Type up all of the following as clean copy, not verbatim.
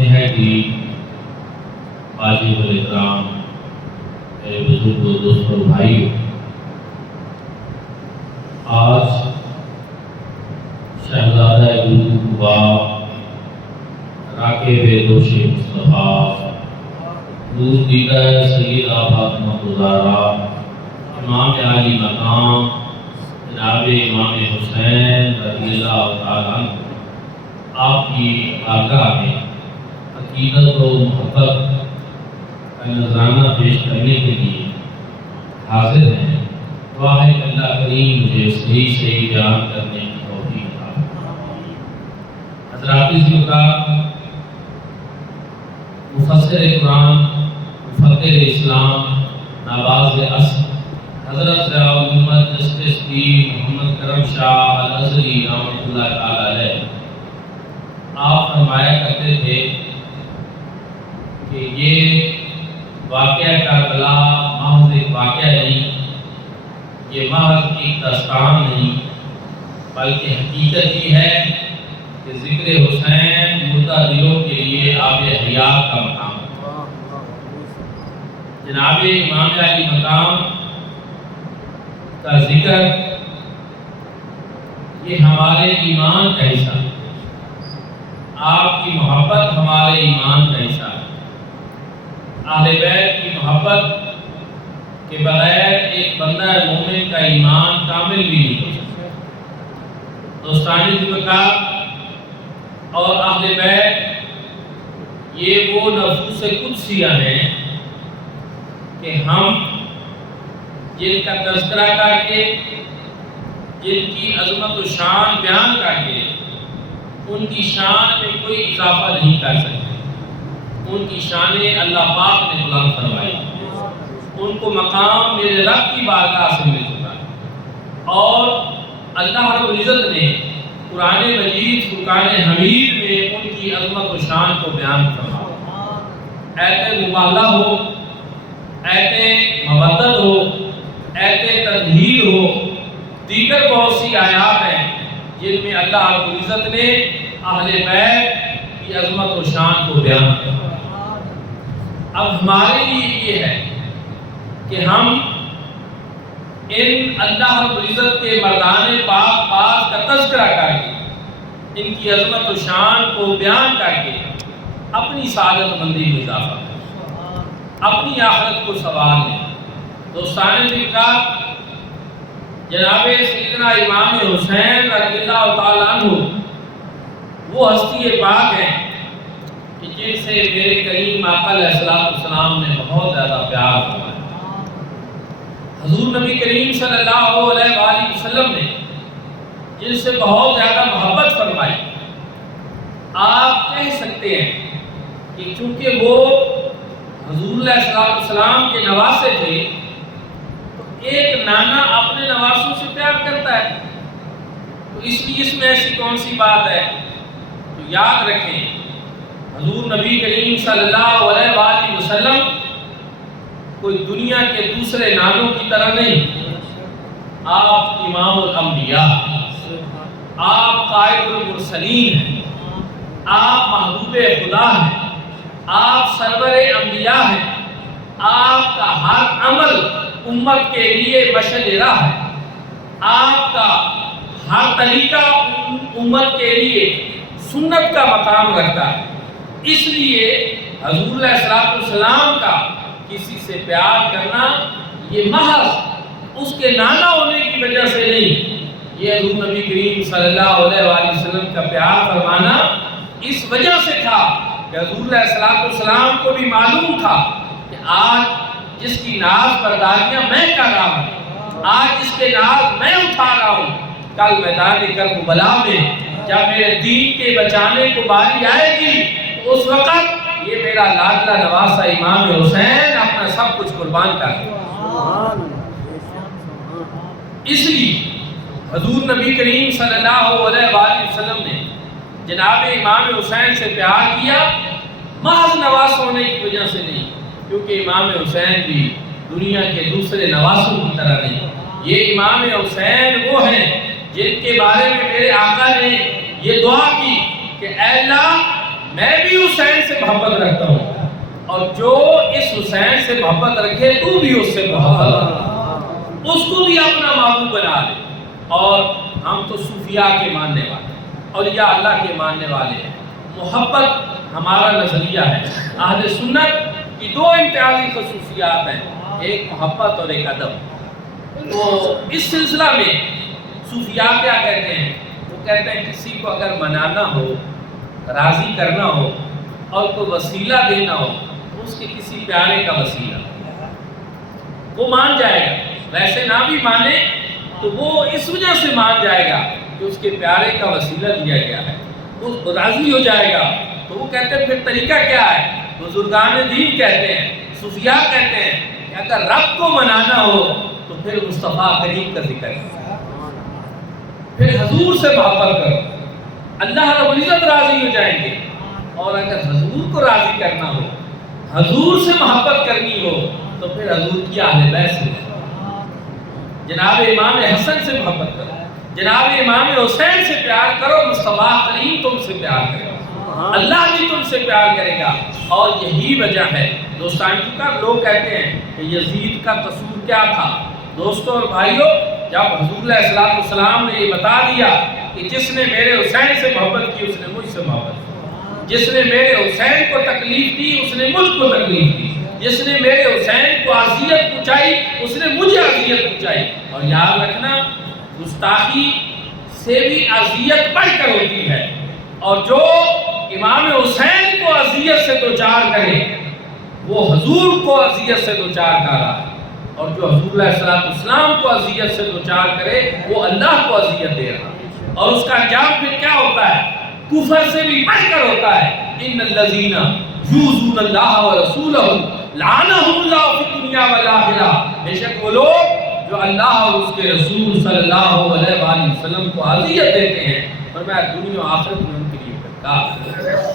نہایت ہی واجب الاحترام میرے بزرگوں، دوستوں، بھائیوں، آج شہزادہ گلو قبا راکب دوش مصطفیٰ نور دیدہ سیدہ فاطمہ زہرا امام عالی مقام جناب امام حسین رضی اللہ تعالیٰ عنہ آپ کی بارگاہ میں عقیدت و محبت کا نذرانہ پیش کرنے کے لیے حاضر ہیں۔ دعا ہے کہ اللہ کریم مجھے صحیح بیان کرنے کی توفیق عطا۔ حضرات کا مفسر قرآن، مفکر اسلام، نواز اصل حضرت ضیاء الامت جسٹس پیر محمد کرم شاہ الازہری رحمۃ اللہ تعالی علیہ آپ فرمایا کرتے تھے کہ یہ واقعہ کربلا محض ایک واقعہ نہیں، یہ محض ایک داستان نہیں، بلکہ حقیقت یہ ہے کہ ذکر حسین مردہ دلوں کے لیے آب حیات کا مقام ہے۔ جناب امام علی مقام کا ذکر یہ ہمارے ایمان کا حصہ ہے، آپ کی محبت ہمارے ایمان کا حصہ ہے۔ اہل بیت کی محبت کے بغیر ایک بندہ مومن کا ایمان کامل بھی نہیں ہو سکتا۔ دوستانی طبقات اور اہل بیت یہ وہ نفوس قدسیہ ہیں کہ ہم جن کا تذکرہ کر کے، جن کی عظمت و شان بیان کر کے ان کی شان میں کوئی اضافہ نہیں کر سکتے۔ ان کی شانیں اللہ پاک نے بلند فرمائی، ان کو مقام میرے رب کی بارگاہ سے مل چکا ہے، اور اللہ رب العزت نے قرآن مجید فرقان حمید میں ان کی عظمت و شان کو بیان فرمایا۔ ایت مبالغہ ہو، ایت مودت ہو، ایت تطہیر ہو، دیگر بہت سی آیات ہیں جن میں اللہ رب العزت نے اہل بیت کی عظمت و شان کو بیان کیا۔ اب ہمارے لیے یہ ہے کہ ہم ان اللہ رب العزت کے مردان پاک پاک کا تذکرہ کر کے، ان کی عظمت و شان کو بیان کر کے اپنی سعادت مندی میں اضافہ کریں، اپنی آخرت کو سنوار لیں۔ دوستان طبقات، جناب سیدنا امام حسین رضی اللہ تعالیٰ عنہ وہ ہستی پاک ہیں کہ جن سے میرے کریم آقا علیہ السلام نے بہت زیادہ پیار فرمایا۔ حضور نبی کریم صلی اللہ علیہ وآلہ وسلم نے جن سے بہت زیادہ محبت فرمائی۔ آپ کہہ سکتے ہیں کہ چونکہ وہ حضور علیہ السلام کے نواسے تھے، تو ایک نانا اپنے نواسوں سے پیار کرتا ہے، تو اس لیے اس میں ایسی کون سی بات ہے؟ تو یاد رکھیں، حضور نبی کریم صلی اللہ علیہ وآلہ وسلم کوئی دنیا کے دوسرے نانوں کی طرح نہیں۔ آپ امام الانبیاء، آپ قائد المرسلین ہیں، آپ محبوب خدا ہیں، آپ سرور انبیاء ہیں، آپ کا ہر عمل امت کے لیے مشعل راہ ہے، آپ کا ہر طریقہ امت کے لیے سنت کا مقام رکھتا ہے۔ اس لیے حضور علیہ السلام کا کسی سے پیار کرنا یہ محض اس کے نانا ہونے کی وجہ سے نہیں، یہ حضور نبی کریم صلی اللہ علیہ وآلہ وسلم کا پیار فرمانا اس وجہ سے تھا کہ حضور علیہ السلام کو بھی معلوم تھا کہ آج جس کی ناز برداریاں میں کر رہا ہوں، آج جس کے ناز میں اٹھا رہا ہوں، کل میدان کربلا میں جب میرے دین کے بچانے کو باری آئے گی، تو اس وقت یہ میرا لاڈلا نواسہ امام حسین اپنا سب کچھ قربان کر دیا۔ اس لیے حضور نبی کریم صلی اللہ علیہ وآلہ وسلم نے جناب امام حسین سے پیار کیا، محض نواس ہونے کی وجہ سے نہیں، کیونکہ امام حسین بھی دنیا کے دوسرے نواسوں کی طرح نہیں۔ یہ امام حسین وہ ہیں جن کے بارے میں میرے آقا نے یہ دعا کی کہ اے اللہ میں بھی حسین سے محبت رکھتا ہوں، اور جو اس حسین سے محبت رکھے تو بھی اس سے محبت رکھ، اس کو بھی اپنا محبوب بنا لے۔ اور ہم تو صوفیاء کے ماننے والے اور یا اللہ کے ماننے والے ہیں۔ محبت ہمارا نظریہ ہے۔ اہل سنت کی دو امتیازی خصوصیات ہیں، ایک محبت اور ایک ادب۔ تو اس سلسلہ میں صوفیاء کیا کہتے ہیں؟ وہ کہتے ہیں کسی کو اگر منانا ہو، راضی کرنا ہو اور کوئی وسیلہ دینا ہو تو اس کے کسی پیارے کا وسیلہ وہ مان جائے گا، ویسے نہ بھی مانے تو وہ اس وجہ سے مان جائے گا کہ اس کے پیارے کا وسیلہ دیا گیا ہے، وہ راضی ہو جائے گا۔ تو وہ کہتے ہیں پھر طریقہ کیا ہے؟ بزرگان دین کہتے ہیں، صوفیاء کہتے ہیں کہ اگر رب کو منانا ہو تو پھر مصطفیٰ کریم کا ذکر کرو، پھر حضور سے محبت کرو، اللہ رب العزت راضی ہو جائیں گے۔ اور اگر حضور کو راضی کرنا ہو، حضور سے محبت کرنی ہو تو پھر حضور کی اہل بیت سے، جناب امام حسن سے محبت کرو، جناب امام حسین سے پیار کرو، مصطفیٰ کریم تم سے پیار کرے، اللہ بھی تم سے پیار کرے گا۔ اور یہی وجہ ہے دوستان کا، لوگ کہتے ہیں کہ یزید کا قصور کیا تھا؟ دوستوں اور بھائیوں، جب حضور علیہ السلام نے یہ بتا دیا کہ جس نے میرے حسین سے محبت کی اس نے مجھ سے محبت کی، جس نے میرے حسین کو تکلیف دی اس نے مجھ کو تکلیف دی، جس نے میرے حسین کو اذیت پہنچائی اس نے مجھے اذیت پہنچائی۔ اور یاد رکھنا، گستاخی سے بھی اذیت بڑھ کر ہوتی ہے، اور جو امام حسین کو اذیت سے دوچار کرے وہ حضور کو اذیت سے دوچار کر رہا ہے، اور جو حضور علیہ السلام کو اذیت سے دوچار کرے وہ اللہ کو اذیت دے رہا ہے۔ اور اس کا انجام پھر کیا ہوتا ہے؟ کفر سے بھی بڑھ کر ہوتا ہے۔ ان الذین یؤذون اللہ ورسولہ لعنہم اللہ فی الدنیا والآخرہ، بے شک وہ لوگ جو اللہ اور اس کے رسول صلی اللہ علیہ وآلہ وسلم کو اذیت دیتے ہیں، فرمایا دنیا و آخرت میں ان کے لیے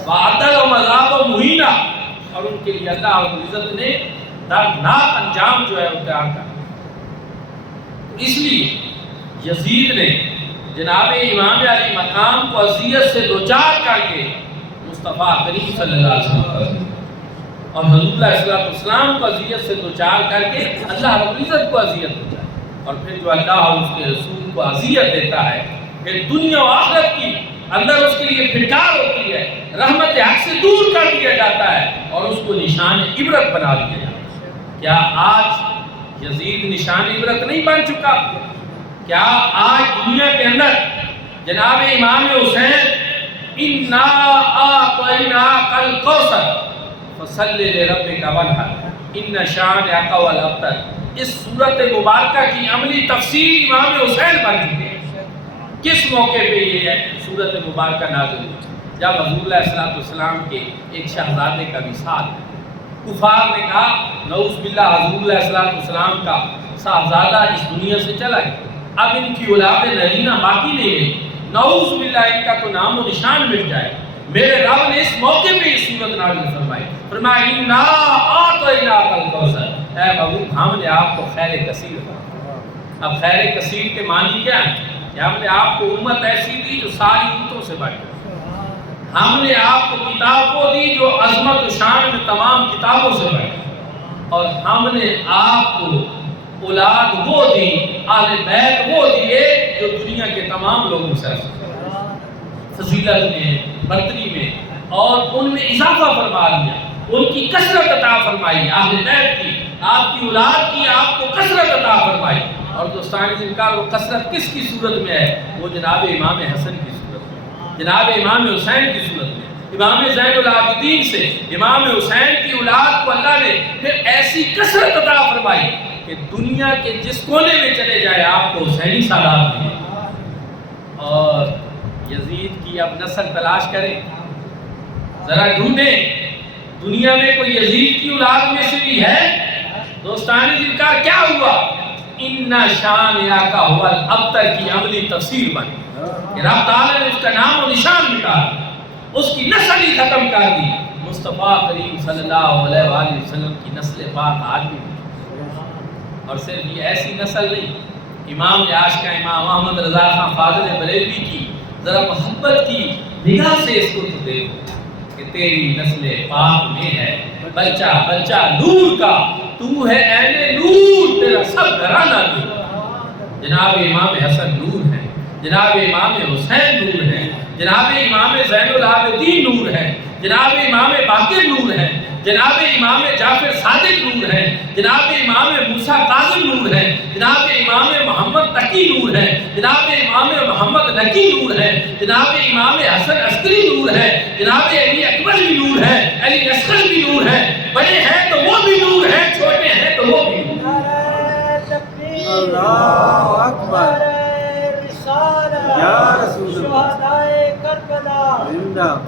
وعد لهم عذاب مہینہ، اور ان کے لیے اللہ رب العزت نے دردناک انجام جو ہے وہ تیار کر۔ اس لیے یزید نے جناب امام علی مقام کو اذیت سے دوچار کر کے مصطفیٰ کریم صلی اللہ علیہ وسلم اور حضور علیہ السلام کو اذیت سے دوچار کر کے اللہ رب العزت کو اذیت ہوتا ہے۔ اور پھر جو اللہ اور اس کے رسول کو اذیت دیتا ہے، پھر دنیا و آخرت کی اندر اس کے لیے پھٹکار ہوتی ہے، رحمت حق سے دور کر دیا جاتا ہے اور اس کو نشان عبرت بنا دیا جاتا ہے۔ کیا آج یزید نشان عبرت نہیں بن چکا؟ کیا آج دنیا کے اندر جناب امام حسین اِنَّا أَعْطَيْنَاكَ الْكَوْثَرَ فَصَلِّ لِرَبِّكَ وَانْحَرْ إِنَّ شَانِئَكَ هُوَ الْأَبْتَرُ۔ اس سورت مبارکہ کی عملی تفسیر امام حسین بن چکے ہیں۔ کس موقع پہ یہ سورت مبارکہ نازل ہوئی؟ جب حضور علیہ السلام کے ایک شہزادے کا وصال ہے، کفار نے کہا نعوذ باللہ حضور علیہ السلام کا شہزادہ اس دنیا سے چلا گیا، اب ان کی اولاد نرینہ باقی نہیں رہی، نعوذ باللہ ان کا تو نام و نشان مٹ جائے۔ میرے رب نے اس موقع پہ یہ سورت نازل فرمائی، فرمایا اِنَّا أَعْطَيْنَاكَ الْكَوْثَرَ، اے محبوب ہم نے آپ کو خیر کثیر دی۔ اب خیر کثیر کے معنی کیا ہے؟ کہ ہم نے آپ کو امت ایسی دی جو ساری امتوں سے بڑھ گئی، ہم نے آپ کو کتاب وہ دی جو عظمت و شان میں تمام کتابوں سے بڑھ گئی، اور ہم نے آپ کو اولاد وہ دی، اہل بیت وہ دیے جو دنیا کے تمام لوگوں سے فضیلت میں، برتری میں، اور ان میں اضافہ فرما دیا، ان کی کثرت عطا فرمائی، اہل بیت کی، آپ کی اولاد کی آپ کو کثرت عطا فرمائی۔ اور دوستان جن کا وہ کثرت کس کی صورت میں ہے؟ وہ جناب امام حسن کی صورت میں، جناب امام حسین کی صورت میں، امام زین العابدین سے امام حسین کی اولاد کو اللہ نے پھر ایسی کثرت عطا فرمائی کہ دنیا کے جس کونے میں چلے جائے آپ کو حسینی سادات ملے۔ اور یزید کی اب نسل تلاش کریں، ذرا ڈھونڈیں دنیا میں کوئی یزید کی اولاد میں سے بھی ہے؟ دوستان جن کا کیا ہوا؟ اِنَّ شَانِئَكَ هُوَ الْأَبْتَرُ کی عملی تفسیر بنی کہ رب تعالیٰ نے اس کا نام و نشان مٹا دیا، اس کی نسل ہی ختم کر دی۔ مصطفیٰ کریم صلی اللہ علیہ وآلہ وسلم کی نسل پاک آج بھی، اور صرف یہ ایسی نسل نہیں، امام عاشقہ امام احمد رضا خان فاضل بریلوی کی ذرا محبت کی نگاہ سے اس کو تو دیکھو کہ تیری نسل پاک میں ہے بچہ بچہ نور کا، تو ہے عین نور، تیرا سب گھرانہ نور۔ جناب امام حسن نور ہے، جناب امام حسین نور ہے، جناب امام زین العابدین نور ہے، جناب امام باقر نور ہے، جناب امام جعفر صادق نور ہے، جناب امام موسیٰ کاظم نور ہے، جناب امام محمد تقی نور ہے، جناب امام محمد نقی نور ہے، جناب امام حسن عسکری نور ہے، جناب علی اکبر بھی نور ہے، علی اصغر بھی نور ہے، بڑے ہیں تو وہ بھی نور ہے، چھوٹے ہیں تو وہ بھی نور ہے۔ اللہ اکبر یا رسول اللہ،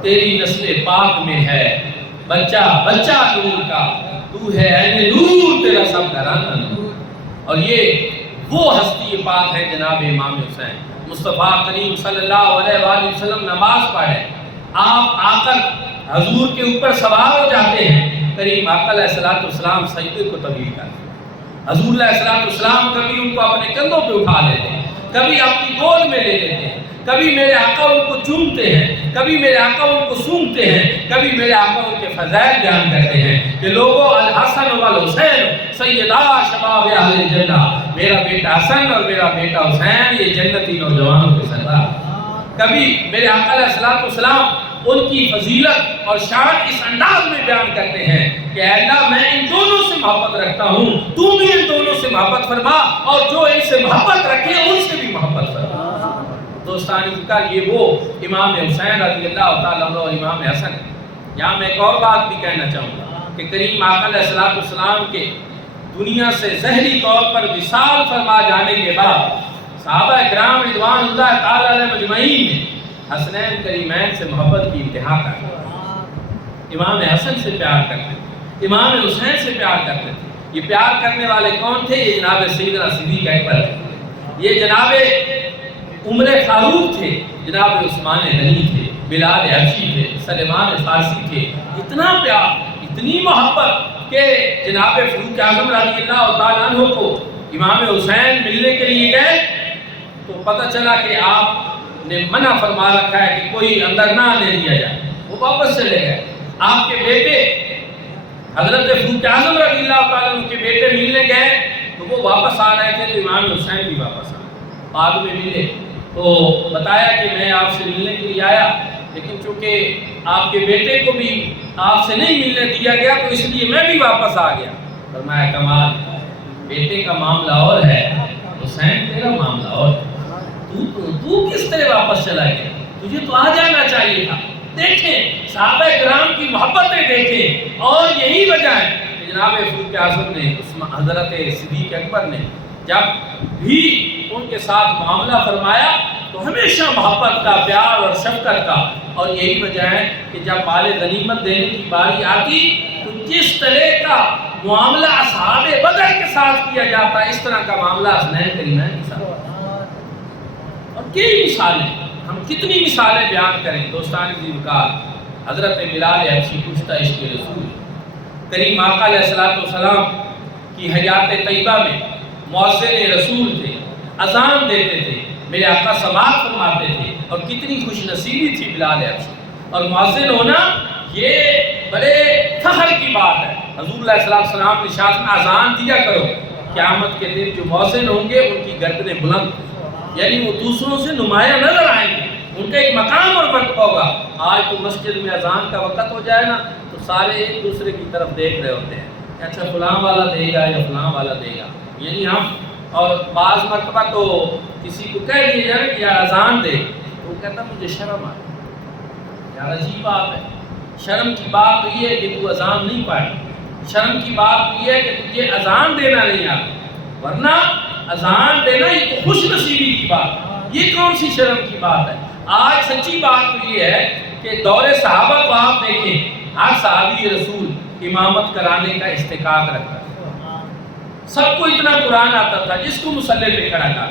تیری نسل پاک میں ہے بچہ بچہ نور کا، تو ہے عین نور، تیرا سب گھرانہ نور۔ اور یہ وہ ہستی پاک ہے جناب امام حسین۔ مصطفیٰ کریم صلی اللہ علیہ وآلہ وسلم نماز پڑھے، آپ آ کر حضور کے اوپر سوار ہو جاتے ہیں، کریم آقا علیہ السلام سجدے کو طویل کرتے ہیں۔ حضور علیہ السلام کبھی ان کو اپنے کندھوں پہ اٹھا لیتے ہیں، کبھی اپنی گود میں لے لیتے ہیں، کبھی میرے آقا ان کو چومتے ہیں، کبھی میرے آقا ان کو سونگتے ہیں، کبھی میرے آقا ان کے فضائل بیان کرتے ہیں کہ لوگوں الحسن والحسین سیدا شباب اہل الجنہ، میرا بیٹا حسن اور میرا بیٹا حسین یہ جنتی نوجوانوں کے سردار۔ کبھی میرے آقا علیہ السلام ان کی فضیلت اور شان اس انداز میں بیان کرتے ہیں کہ اے اللہ میں ان دونوں سے محبت رکھتا ہوں، تو بھی ان دونوں سے محبت فرما، اور جو ان سے محبت رکھے ان سے بھی محبت فرما۔ دوستان ذکر یہ وہ امام حسین رضی اللہ تعالیٰ عنہ اور امام حسن۔ یہاں میں ایک اور بات بھی کہنا چاہوں گا کہ کریم آقا علیہ السلام کے دنیا سے ظاہری طور پر وصال فرما جانے کے بعد صحابہ کرام رضوان اللہ تعالیٰ علیہ مجمعین نے حسنین کریمین سے محبت کی انتہا کر دی۔ امام حسن سے پیار کرتے تھے، امام حسین سے پیار کرتے تھے۔ یہ پیار کرنے والے کون تھے؟ یہ جناب سیدنا صدیق اکبر تھے، یہ جناب عمر فاروق تھے، جناب عثمان غنی تھے، بلال حبشی تھے، سلمان فارسی تھے۔ اتنا پیار، اتنی محبت کہ جناب فاروق اعظم رضی اللہ تعالیٰ عنہ کو امام حسین ملنے کے لیے گئے تو پتہ چلا کہ آپ نے منع فرما رکھا ہے کہ کوئی اندر نہ آنے دیا جائے، وہ واپس چلے گئے۔ آپ کے بیٹے حضرت فاروق اعظم رضی اللہ تعالیٰ عنہ کے بیٹے ملنے گئے تو وہ واپس آ رہے تھے تو امام حسین بھی واپس آ گئے، بعد میں ملے تو بتایا کہ میں آپ سے ملنے کے لیے آیا، لیکن چونکہ آپ کے بیٹے کو بھی آپ سے نہیں ملنے دیا گیا تو اس لیے میں بھی واپس آ گیا۔ فرمایا کمال، بیٹے کا معاملہ اور ہے، حسین تیرا معاملہ اور ہے، تو کس طرح واپس چلا گیا؟ تجھے تو آ جانا چاہیے تھا۔ دیکھیں صحابہ کرام کی محبتیں دیکھیں، اور یہی وجہ ہے کہ جناب فاروق اعظم نے حضرت صدیق اکبر نے جب بھی ان کے ساتھ معاملہ فرمایا تو ہمیشہ محبت کا، پیار اور شفقت کا، اور یہی وجہ ہے کہ جب مال غنیمت دینے کی باری آتی تو جس طرح کا معاملہ اصحاب بدر کے ساتھ کیا جاتا اس طرح کا معاملہ حسنین کریمین کے ساتھ۔ اور کئی مثالیں، ہم کتنی مثالیں بیان کریں دوستان ذیوکار۔ حضرت بلال حبشی کشتہ عشق رسول، کریم آقا علیہ السلام کی حیات طیبہ میں مؤذن رسول تھے، اذان دیتے تھے، میرے آقا سماعت فرماتے تھے، اور کتنی خوش نصیبی تھی بلال حبشی۔ اور مؤذن ہونا یہ بڑے فخر کی بات ہے۔ حضور علیہ السلام نے شاعت میں اذان دیا کرو، قیامت کے دن جو مؤذن ہوں گے ان کی گردنیں بلند، یعنی وہ دوسروں سے نمایاں نظر آئیں گے، ان کا ایک مقام اور مرتبہ ہوگا۔ آج تو مسجد میں اذان کا وقت ہو جائے نا تو سارے ایک دوسرے کی طرف دیکھ رہے ہوتے ہیں، اچھا فلاں والا دے گا یا فلاں والا دے گا، یعنی ہم، اور بعض مرتبہ تو کسی کو کہہ دیا جائے کہ یار اذان دے تو وہ کہتا مجھے شرم آ رہی۔ یار عجیب بات ہے، شرم کی بات تو یہ ہے کہ تو اذان نہیں پڑھ، شرم کی بات تو یہ ہے کہ تجھے اذان دینا نہیں آتا، ورنہ اذان دینا یہ تو خوش نصیبی کی بات، یہ کون سی شرم کی بات ہے۔ آج سچی بات تو یہ ہے کہ دور صحابہ کو آپ دیکھیں، ہر صحابی رسول امامت کرانے کا استحقاق رکھتا ہے، سب کو اتنا قرآن آتا تھا جس کو مصلی پہ کھڑا کرتا،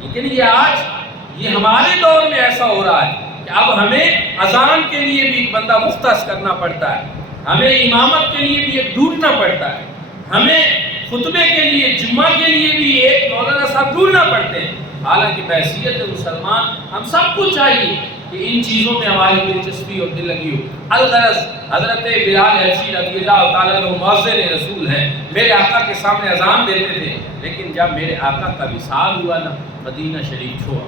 لیکن یہ آج یہ ہمارے دور میں ایسا ہو رہا ہے کہ اب ہمیں اذان کے لیے بھی ایک بندہ مختص کرنا پڑتا ہے، ہمیں امامت کے لیے بھی ایک ڈھونڈنا پڑتا ہے، ہمیں خطبے کے لیے، جمعہ کے لیے بھی ایک مولانا صاحب ڈھونڈنا پڑتے ہیں۔ حالانکہ بحیثیت مسلمان ہم سب کو چاہیے کہ ان چیزوں میں ہماری دلچسپی اور دل لگی ہو۔ الغرض حضرت بلال حبشی رضی اللہ تعالیٰ عنہ مؤذن رسول ہیں، میرے آقا کے سامنے اذان دیتے تھے، لیکن جب میرے آقا کا وصال ہوا نا، مدینہ شریف چھوڑا،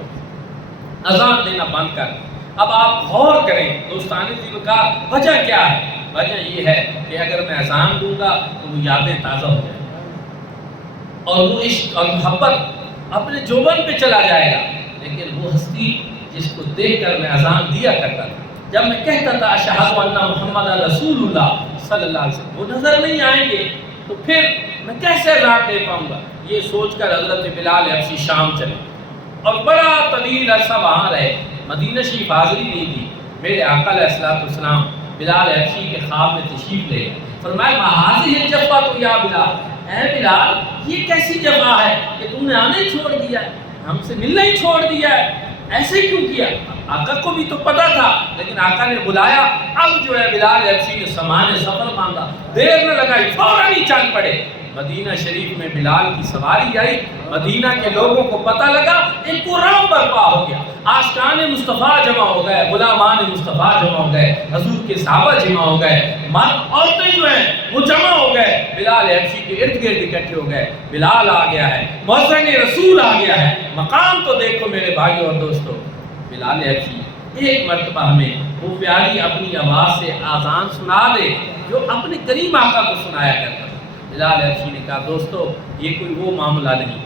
اذان دینا بند کر۔ اب آپ غور کریں دوستان دل کا وجہ کیا ہے؟ وجہ یہ ہے کہ اگر میں اذان دوں گا تو وہ یادیں تازہ ہو جائیں اور وہ عشق اور محبت اپنے جوبن پہ چلا جائے گا۔ لیکن وہ ہستی جس کو دیکھ کر میں اذان دیا کرتا تھا، جب میں کہتا تھا اشہد ان محمد رسول اللہ صلی اللہ علیہ وسلم، وہ نظر نہیں آئیں گے تو پھر میں کیسے اذان دے پاؤں گا؟ یہ سوچ کر حضرت بلال حبشی شام چلے اور بڑا طویل عرصہ وہاں رہے، مدینہ شریف حاضری نہیں دی۔ میرے آقا علیہ السلام بلال حبشی کے خواب میں تشریف لے گئے، فرمایا مہاذہ الجفا تو یا بلال، اے بلال یہ کیسی جفا ہے کہ تم نے آنے چھوڑ دیا ہے، ہم سے ملنا ہی چھوڑ دیا ہے، ایسے کیوں کیا؟ آقا کو بھی تو پتا تھا، لیکن آقا نے بلایا۔ اب جو ہے بلال حبشی نے سامان سفر مانگا، دیر نہ لگائی، فوراً ہی چل پڑے۔ مدینہ شریف میں بلال کی سواری آئی، مدینہ کے لوگوں کو پتہ لگا ایک قرآن برپا ہو گیا، آشکان مصطفیٰ جمع ہو گئے، غلامان مصطفیٰ جمع ہو گئے، حضور کے صحابہ جمع ہو گئے، مرد عورتیں جو ہیں وہ جمع ہو گئے، بلال حبشی کے ارد گرد اکٹھے ہو گئے۔ بلال آ گیا ہے، مؤذن رسول آ گیا ہے، مقام تو دیکھو میرے بھائیو اور دوستو۔ بلال حبشی ایک مرتبہ ہمیں وہ پیاری اپنی آواز سے آذان سنا دے جو اپنے کریم آقا کو سنایا کرتا۔ بلال حبشی نے کہا دوستو یہ کوئی وہ معاملہ نہیں،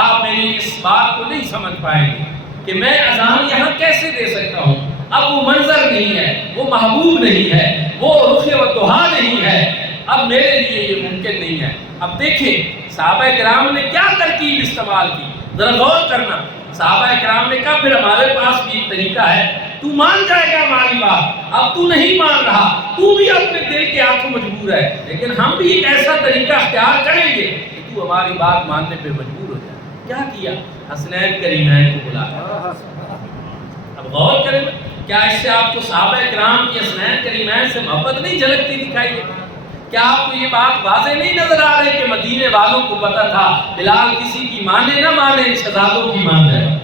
آپ میری اس بات کو نہیں سمجھ پائیں گے کہ میں اذان یہاں کیسے دے سکتا ہوں، اب وہ منظر نہیں ہے، وہ محبوب نہیں ہے، وہ رخ و دہا نہیں ہے، اب میرے لیے یہ ممکن نہیں ہے۔ اب دیکھیں صحابہ کرام نے کیا ترکیب استعمال کی، ذرا غور کرنا۔ صحابہ کرام نے کہا پھر ہمارے پاس بھی ایک طریقہ ہے، تو مان جائے گا ہماری بات، اب تو نہیں مان رہا، تو بھی اپنے دل کے ہاتھوں مجبور ہے، لیکن ہم بھی ایک ایسا طریقہ اختیار کریں گے کہ تو ہماری بات ماننے پہ مجبور ہو جائے۔ کیا کیا؟ حسنین کریمین کو بلایا۔ اب غور کریں، کیا اس سے آپ کو صحابہ کرام کی حسنین کریمین سے محبت نہیں جھلکتی دکھائی دے؟ کیا آپ کو یہ بات واضح نہیں نظر آ رہی کہ مدینے والوں کو پتا تھا بلال کسی کی مانے نہ مانے شہزادوں کی مان جائے؟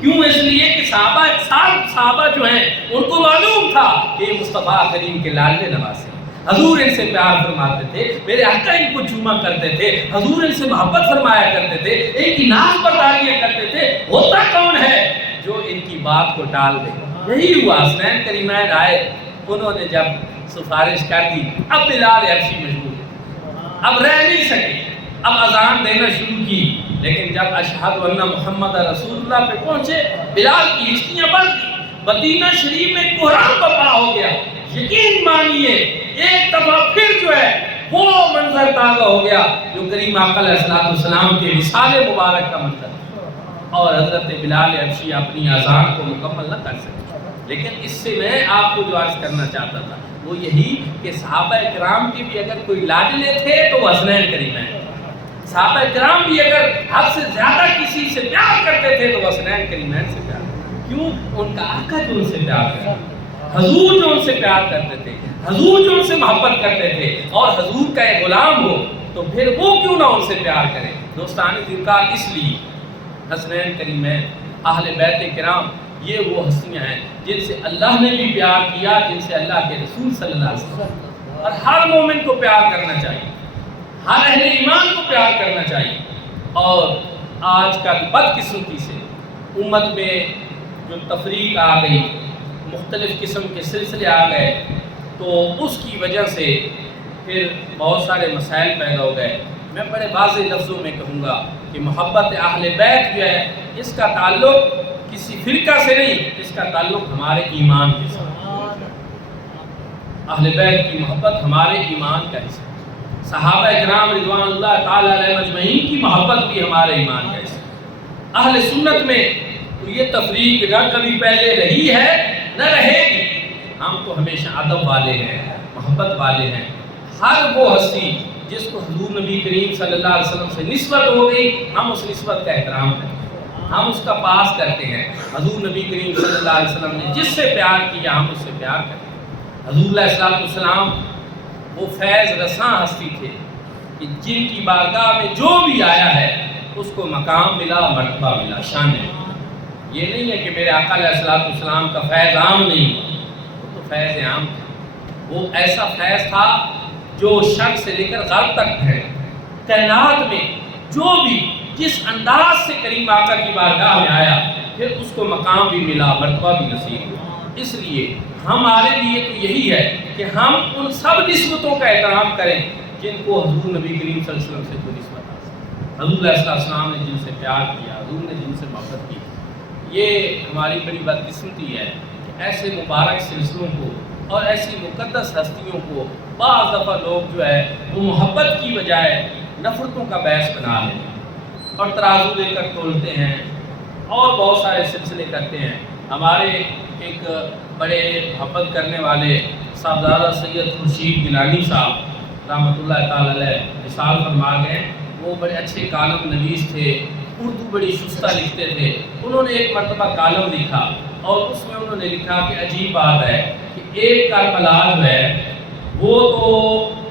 کیوں؟ اس لیے کہ صحابہ جو ہیں ان کو معلوم تھا کہ یہ مصطفیٰ کریم کے لاڈلے نواسے، حضور ان سے پیار فرماتے تھے، میرے آقا ان کو چوما کرتے تھے، حضور ان سے محبت فرمایا کرتے تھے، ان کی ناز برداریاں کرتے تھے، ہوتا کون ہے جو ان کی بات کو ٹال دے؟ یہی ہوا، حسنین کریمین آئے، انہوں نے جب سفارش کر دی، اب بلال حبشی مجبور ہے، اب رہ نہیں سکے، اب اذان دینا شروع کی، لیکن جب اشہد ان محمد رسول اللہ پہ پہنچے بلال کی ہچکیاں بڑھ گئی، مدینہ شریف میں قرآن برپا ہو گیا۔ یقین مانیے ایک دفعہ پھر جو ہے وہ منظر تازہ ہو گیا جو کریم آقا علیہ السلام کے وصال مبارک کا منظر، اور حضرت بلال حبشی اپنی اذان کو مکمل نہ کر سکے۔ لیکن اس سے میں آپ کو جو عرض کرنا چاہتا تھا وہ یہی کہ صحابہ کرام کے بھی اگر کوئی لاڈلے تھے تو وہ حسنین کریمین، صحابہ کرام بھی اگر حد سے زیادہ کسی سے پیار کرتے تھے تو وہ حسنین کریمین سے پیار کرتے۔ کیوں؟ ان کا آقا جو ان سے پیار کرتے، حضور جو ان سے پیار کرتے تھے، حضور جو ان سے محبت کرتے تھے، اور حضور کا ایک غلام ہو تو پھر وہ کیوں نہ ان سے پیار کرے؟ دوستان دلکار، اس لیے حسنین کریمین، اہل بیت کرام، یہ وہ ہستیاں ہیں جن سے اللہ نے بھی پیار کیا، جن سے اللہ کے رسول صلی اللہ علیہ وسلم، اور ہر مومن کو پیار کرنا چاہیے، ہر اہل ایمان کو پیار کرنا چاہیے۔ اور آج کل بدقسمتی سے امت میں جو تفریق آ گئی، مختلف قسم کے سلسلے آ گئے، تو اس کی وجہ سے پھر بہت سارے مسائل پیدا ہو گئے۔ میں بڑے واضح لفظوں میں کہوں گا کہ محبت اہل بیت جو ہے اس کا تعلق کسی فرقہ سے نہیں، اس کا تعلق ہمارے ایمان کے ساتھ۔ اہل بیت کی محبت ہمارے ایمان کا حصہ ہے۔ صحابہ کرام رضوان اللہ تعالی علیہ مجمعین کی محبت بھی ہمارے ایمان کا حصہ ہے۔ اہل سنت میں تو یہ تفریق نہ کبھی پہلے رہی ہے نہ رہے گی۔ ہم تو ہمیشہ ادب والے ہیں، محبت والے ہیں۔ ہر وہ ہستی جس کو حضور نبی کریم صلی اللہ علیہ وسلم سے نسبت ہو گئی، ہم اس نسبت کا احترام کرتے ہیں، ہم اس کا پاس کرتے ہیں۔ حضور نبی کریم صلی اللہ علیہ وسلم نے جس سے پیار کیا ہم اس سے پیار کرتے ہیں۔ حضور علیہ السلام وہ فیض رساں ہستی تھے کہ جن کی بارگاہ میں جو بھی آیا ہے اس کو مقام ملا، مرتبہ ملا، شان ملا۔ یہ نہیں ہے کہ میرے آقا علیہ السلام کا فیض عام نہیں ہوا، وہ تو فیض عام تھا، وہ ایسا فیض تھا جو شرق سے لے کر غرب تک ہے۔ کائنات میں جو بھی جس انداز سے کریم آقا کی بارگاہ میں آیا، پھر اس کو مقام بھی ملا، مرتبہ بھی نصیب ہوا۔ اس لیے ہمارے لیے تو یہی ہے کہ ہم ان سب نسبتوں کا احترام کریں جن کو حضور نبی کریم صلی اللہ علیہ وسلم سے کوئی نسبت حاصل، حضور علیہ السلام نے جن سے پیار کیا، حضور نے جن سے محبت کی۔ یہ ہماری بڑی بدقسمتی ہے کہ ایسے مبارک سلسلوں کو اور ایسی مقدس ہستیوں کو بعض دفعہ لوگ جو ہے وہ محبت کی بجائے نفرتوں کا باعث بنا لیتے ہیں اور ترازو لے کر تولتے ہیں اور بہت سارے سلسلے کرتے ہیں۔ ہمارے ایک بڑے محبت کرنے والے صاحبزادہ سید خورشید گیلانی صاحب رحمۃ اللہ تعالی علیہ وصال فرما گئے، وہ بڑے اچھے کالم نویس تھے، اردو بڑی شستہ لکھتے تھے۔ انہوں نے ایک مرتبہ کالم لکھا اور اس میں انہوں نے لکھا کہ عجیب بات ہے کہ ایک کربلا جو ہے وہ تو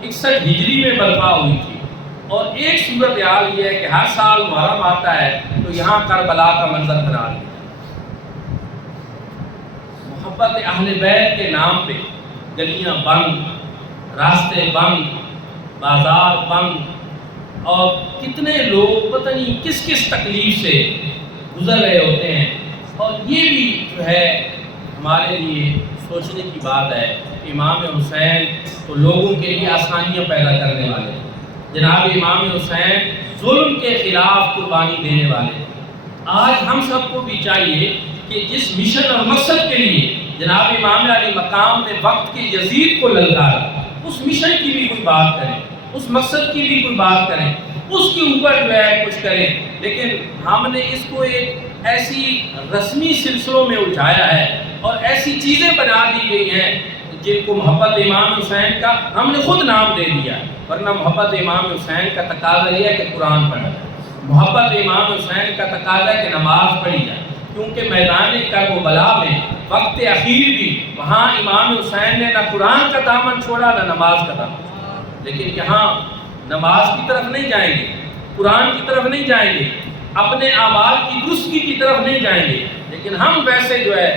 61 ہجری میں برپا ہوئی تھی، اور ایک صورتحال یہ ہے کہ ہر سال محرم آتا ہے تو یہاں کربلا کا منظر بنا لیا۔ محبت اہل بیت کے نام پہ گلیاں بند، راستے بند، بازار بند، اور کتنے لوگ پتہ نہیں کس کس تکلیف سے گزر رہے ہوتے ہیں۔ اور یہ بھی جو ہے ہمارے لیے سوچنے کی بات ہے کہ امام حسین تو لوگوں کے لیے آسانیاں پیدا کرنے والے، جناب امام حسین ظلم کے خلاف قربانی دینے والے۔ آج ہم سب کو بھی چاہیے کہ جس مشن اور مقصد کے لیے جناب امام علی مقام نے وقت کے یزید کو للکارا، اس مشن کی بھی کوئی بات کریں، اس مقصد کی بھی کوئی بات کریں، اس کے اوپر جو ہے کچھ کریں۔ لیکن ہم نے اس کو ایک ایسی رسمی سلسلوں میں الجھایا ہے اور ایسی چیزیں بنا دی گئی ہیں جن کو محبت امام حسین کا ہم نے خود نام دے دیا، ورنہ محبت امام حسین کا تقاضا یہ ہے کہ قرآن پڑھا جائے، محبت امام حسین کا تقاضا ہے کہ نماز پڑھی جائے، کیونکہ میدان کربلا میں وقت اخیر بھی وہاں امام حسین نے نہ قرآن کا دامن چھوڑا نہ نماز کا دامن چھوڑا۔ لیکن یہاں نماز کی طرف نہیں جائیں گے، قرآن کی طرف نہیں جائیں گے، اپنے اعمال کی درستگی کی طرف نہیں جائیں گے، لیکن ہم ویسے جو ہے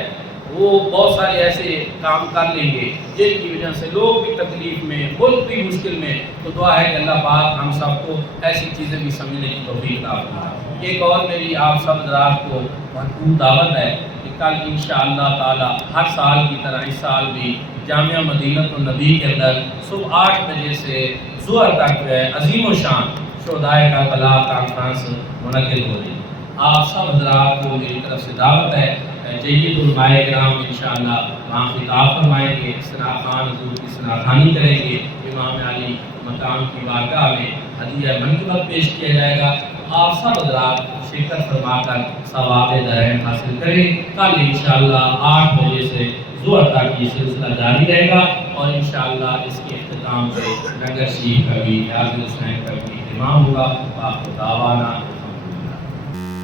وہ بہت سارے ایسے کام کر لیں گے جن کی وجہ سے لوگ بھی تکلیف میں، ملک بھی مشکل میں۔ تو دعا ہے کہ اللہ پاک ہم سب کو ایسی چیزیں بھی سمجھنے کی توفیق عطا فرمائے۔ ایک اور میری آپ سب حضرات کو بھرپور دعوت ہے کہ کل انشاءاللہ تعالی ہر سال کی طرح اس سال بھی جامعہ مدینۃ النبی کے اندر صبح 8 بجے سے ظہر تک جو ہے عظیم و شان شہدائے کربلا کانفرنس منعقد ہو رہی ہے۔ آپ سب حضرات کو میری طرف سے دعوت ہے۔ جید علماء کرام انشاءاللہ وہاں خطاب فرمائیں گے، ثناء خوان حضور کی ثناء خوانی کریں گے، امام علی مقام کی بارگاہ میں ہدیہ منقبت پیش کیا جائے گا۔ آپ سب حضرات شرکت فرما کر ثواب درہم حاصل کریں۔ کل انشاءاللہ 8 بجے سے ظہر تک یہ سلسلہ جاری رہے گا، اور انشاءاللہ اس کے اختتام پہ لنگر شریف کا بھی، یاد حسین کا بھی اہتمام ہوگا۔ باقی دعوانا